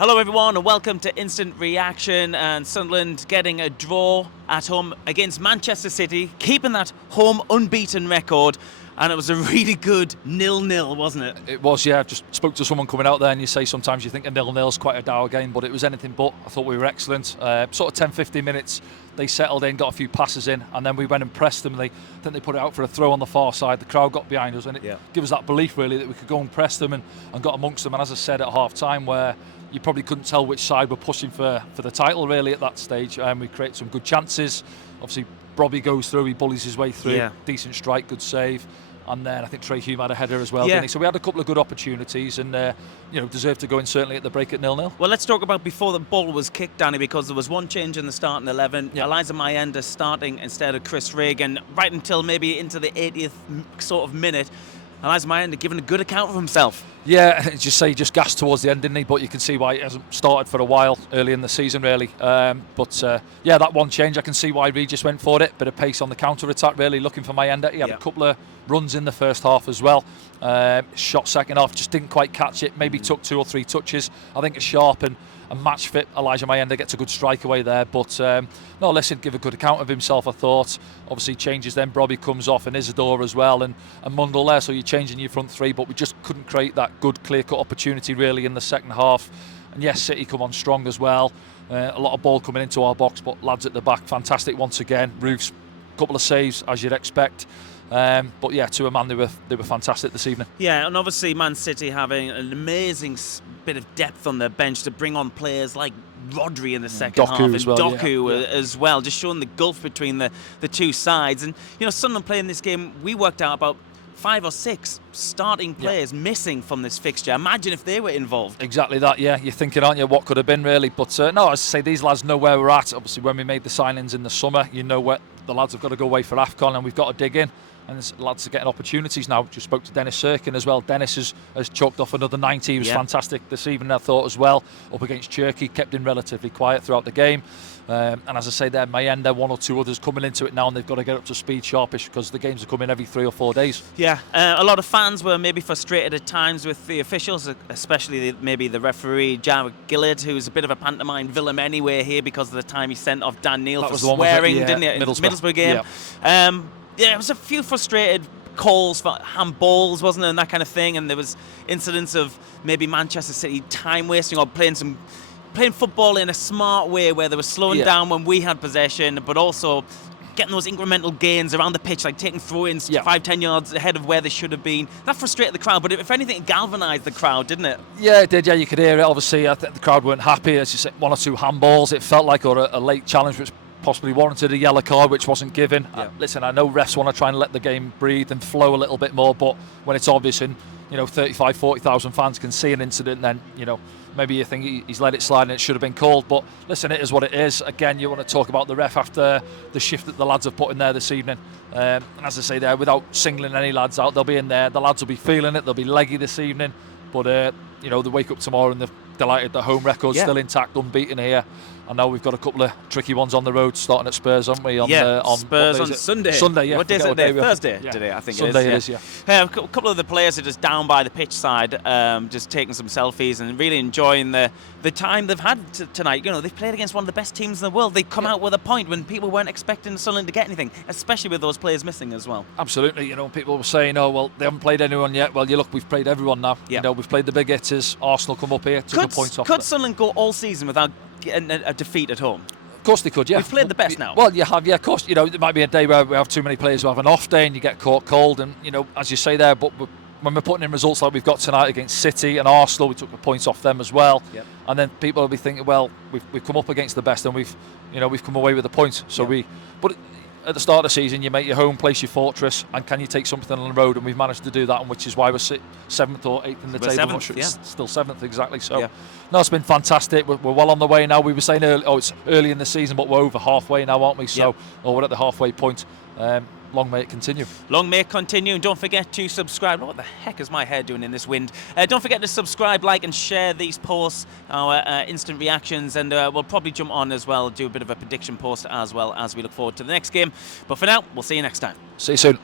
Hello everyone and welcome to Instant Reaction. And Sunderland getting a draw at home against Manchester City, keeping that home unbeaten record. And it was a really good 0-0, wasn't it? It was, yeah. I just spoke to someone coming out there and you say sometimes you think a 0-0 is quite a dour game, but it was anything but. I thought we were excellent. Sort of 10-15 minutes, they settled in, got a few passes in, and then we went and pressed them. I think they put it out for a throw on the far side. The crowd got behind us and it gave us that belief really that we could go and press them and got amongst them. And as I said at half-time, where you probably couldn't tell which side were pushing for the title really at that stage. We created some good chances. Obviously, Robbie goes through, he bullies his way through. Decent strike, good save. And then I think Trey Hume had a header as well, didn't he? So we had a couple of good opportunities and, deserved to go in certainly at the break at 0-0. Well, let's talk about before the ball was kicked, Danny, because there was one change in the starting 11. Eliza Mayenda starting instead of Chris Regan, right until maybe into the 80th sort of minute. Eliza Mayenda giving a good account of himself. Yeah, he just gassed towards the end, didn't he? But you can see why he hasn't started for a while early in the season, really. That one change, I can see why Regis went for it. Bit of pace on the counter-attack, really, looking for Mayenda. He had a couple of runs in the first half as well. Shot second half, just didn't quite catch it. Maybe took 2 or 3 touches. I think a sharp and match fit Elijah Mayenda gets a good strike away there. But give a good account of himself, I thought. Obviously changes then, Robbie comes off and Isidore as well and Mundle there, so you're changing your front three, but we just couldn't create that good clear-cut opportunity really in the second half. And yes, City come on strong as well. A lot of ball coming into our box, but lads at the back, fantastic once again. Roof's couple of saves as you'd expect. To a man, they were fantastic this evening. Yeah, and obviously Man City having an amazing bit of depth on their bench to bring on players like Rodri in the second half and Doku as well, just showing the gulf between the two sides. And Sunderland playing this game, we worked out about 5 or 6 starting players missing from this fixture. Imagine if they were involved. Exactly that, yeah. You're thinking, aren't you, what could have been really? But as I say, these lads know where we're at. Obviously, when we made the signings in the summer, you know where the lads have got to go away for AFCON and we've got to dig in. And lads are getting opportunities now. Just spoke to Dennis Sirkin as well. Dennis has chalked off another 90. He was fantastic this evening, I thought, as well. Up against Turkey, kept him relatively quiet throughout the game. And as I say there, Mayenda, 1 or 2 others coming into it now, and they've got to get up to speed sharpish because the games are coming every 3 or 4 days. Yeah, a lot of fans were maybe frustrated at times with the officials, especially maybe the referee, Jarrett Gillard, who's a bit of a pantomime villain anyway here because of the time he sent off Dan Neil for swearing, didn't he, in the Middlesbrough game. There was a few frustrated calls for handballs, wasn't there, and that kind of thing. And there was incidents of maybe Manchester City time wasting or playing football in a smart way where they were slowing down when we had possession, but also getting those incremental gains around the pitch, like taking throw-ins 5-10 yards ahead of where they should have been. That frustrated the crowd, but if anything, it galvanised the crowd, didn't it? Yeah, it did. Yeah, you could hear it. Obviously, I think the crowd weren't happy. As you said, 1 or 2 handballs, it felt like, or a late challenge, which possibly warranted a yellow card, which wasn't given. Listen, I know refs want to try and let the game breathe and flow a little bit more, but when it's obvious and 35, 40,000 fans can see an incident, then maybe you think he's let it slide and it should have been called. But listen, it is what it is. Again, you want to talk about the ref after the shift that the lads have put in there this evening. And as I say there, without singling any lads out, they'll be in there. The lads will be feeling it. They'll be leggy this evening. But they wake up tomorrow and they're delighted the home record's still intact, unbeaten here. I know we've got a couple of tricky ones on the road, starting at Spurs, haven't we? On Spurs on Sunday. Sunday, yeah. What day is it today? Thursday today, I think Sunday it is. Sunday it is, yeah. A couple of the players are just down by the pitch side, just taking some selfies and really enjoying the time they've had tonight. They've played against one of the best teams in the world. They've come out with a point when people weren't expecting Sunderland to get anything, especially with those players missing as well. Absolutely. People were saying, oh, well, they haven't played anyone yet. Well, look, we've played everyone now. We've played the big hitters. Arsenal come up here, took the points off. Could Sunderland go all season without getting a defeat at home? Of course they could, yeah. We've played the best now. Well, you have, yeah, of course. It might be a day where we have too many players who have an off day and you get caught cold and, as you say there, but when we're putting in results like we've got tonight against City and Arsenal, we took the points off them as well. And then people will be thinking, well, we've come up against the best and we've come away with the points. So but at the start of the season, you make your home place your fortress, and can you take something on the road? And we've managed to do that, and which is why we're 7th or 8th in the table. Seventh, Still 7th, exactly. So, no, it's been fantastic. We're well on the way now. We were saying it's early in the season, but we're over halfway now, aren't we? So, we're at the halfway point. Long may it continue. Long may it continue. And don't forget to subscribe. What the heck is my hair doing in this wind? Don't forget to subscribe, like and share these posts, our instant reactions. And we'll probably jump on as well, do a bit of a prediction post as well as we look forward to the next game. But for now, we'll see you next time. See you soon.